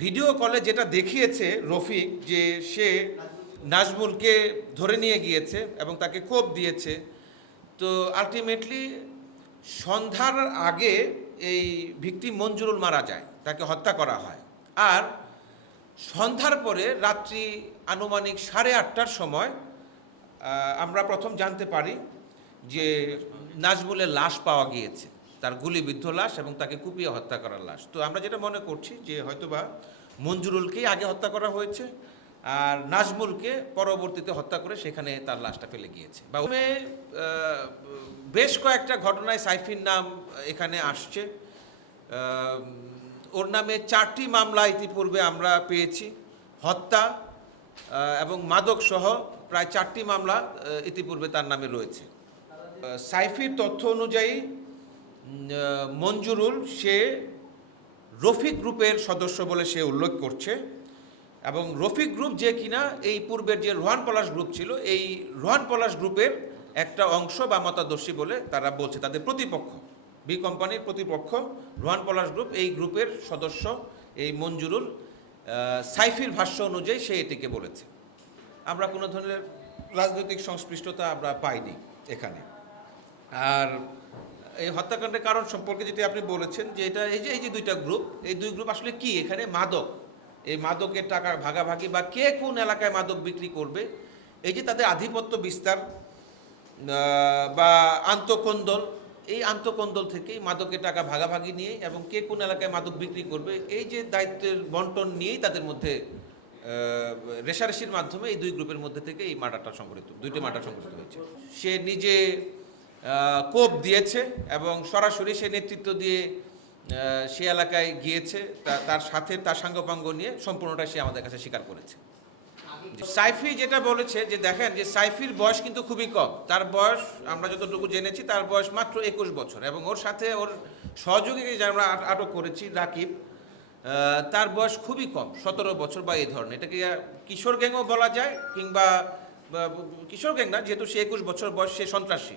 Video কলে যেটা দেখিয়েছে রফিক, যে সে নাজমুলকে ধরে নিয়ে গিয়েছে এবং তাকে কোপ দিয়েছে, তো আলটিমেটলি সন্ধ্যার আগে এই ভিকটিম মঞ্জুরুল মারা যায়, তাকে হত্যা করা হয়। আর সন্ধ্যার পরে রাত্রি আনুমানিক 8:30টার সময় আমরা প্রথম জানতে পারি যে নাজমুলের লাশ পাওয়া গিয়েছে, তার গুলিবিদ্ধ লাশ এবং তাকে কুপিয়ে হত্যা করার লাশ। তো আমরা যেটা মনে করছি যে হয়তোবা মঞ্জুরুলকেই আগে হত্যা করা হয়েছে আর নাজমুলকে পরবর্তীতে হত্যা করে সেখানে তার লাশটা ফেলে গিয়েছে। বা বেশ কয়েকটা ঘটনায় সাইফির নাম এখানে আসছে। ওর নামে 4টি মামলা ইতিপূর্বে আমরা পেয়েছি, হত্যা এবং মাদক সহ প্রায় 4টি মামলা ইতিপূর্বে তার নামে রয়েছে। সাইফির তথ্য অনুযায়ী মঞ্জুরুল সে রফিক গ্রুপের সদস্য বলে সে উল্লেখ করছে, এবং রফিক গ্রুপ যে কিনা এই পূর্বের যে রোহান পলাশ গ্রুপ ছিল, এই রোহান পলাশ গ্রুপের একটা অংশ বা মতাদর্শী বলে তারা বলছে। তাদের প্রতিপক্ষ, বি কোম্পানির প্রতিপক্ষ রোহান পলাশ গ্রুপ, এই গ্রুপের সদস্য এই মঞ্জুরুল। সাইফির ভাষ্য অনুযায়ী সে এটিকে বলেছে। আমরা কোনো ধরনের রাজনৈতিক সংশ্লিষ্টতা আমরা পাইনি এখানে। আর এই হত্যাকাণ্ডের কারণ সম্পর্কে যেটি আপনি বলেছেন যে এটা এই যে দুইটা গ্রুপ, এই দুই গ্রুপ আসলে কি, এখানে মাদক, এই মাদকের টাকা ভাগাভাগি বা কে কোন এলাকায় মাদক বিক্রি করবে, এই যে তাদের আধিপত্য বিস্তার বা আন্তঃকন্দল, এই আন্তঃকন্দল থেকেই মাদকের টাকা ভাগাভাগি নিয়ে এবং কে কোন এলাকায় মাদক বিক্রি করবে এই যে দায়িত্বের বন্টন নিয়েই তাদের মধ্যে রেশারেশির মাধ্যমে এই দুই গ্রুপের মধ্যে থেকে এই মার্ডারটা সংঘটিত, দুইটি মার্ডার সংঘটিত হয়েছে। সে নিজে কোপ দিয়েছে এবং সরাসরি সে নেতৃত্ব দিয়ে সে এলাকায় গিয়েছে, তার সাথে তার সাঙ্গপাঙ্গ নিয়ে সম্পূর্ণটা সে আমাদের কাছে স্বীকার করেছে। সাইফি যেটা বলেছে যে দেখেন যে সাইফির বয়স কিন্তু খুবই কম, তার বয়স আমরা যতটুকু জেনেছি তার বয়স মাত্র 21 বছর, এবং ওর সাথে ওর সহযোগীকে যারা আমরা আটক করেছি রাকিব, তার বয়স খুবই কম, 17 বছর বা এই ধরনের। এটাকে কিশোর গ্যাংও বলা যায়, কিংবা কিশোর গ্যাং না, যেহেতু সে 21 বছর বয়স, সে সন্ত্রাসী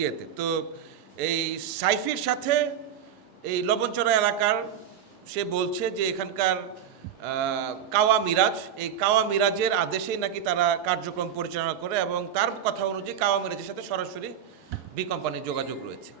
ইয়েতে। তো এই সাইফির সাথে এই লবণচড়া এলাকার সে বলছে যে এখানকার কাওয়া মিরাজ, এই কাওয়া মিরাজের আদেশেই নাকি তারা কার্যক্রম পরিচালনা করে, এবং তার কথা অনুযায়ী কাওয়া মিরাজের সাথে সরাসরি বি কোম্পানির যোগাযোগ রয়েছে।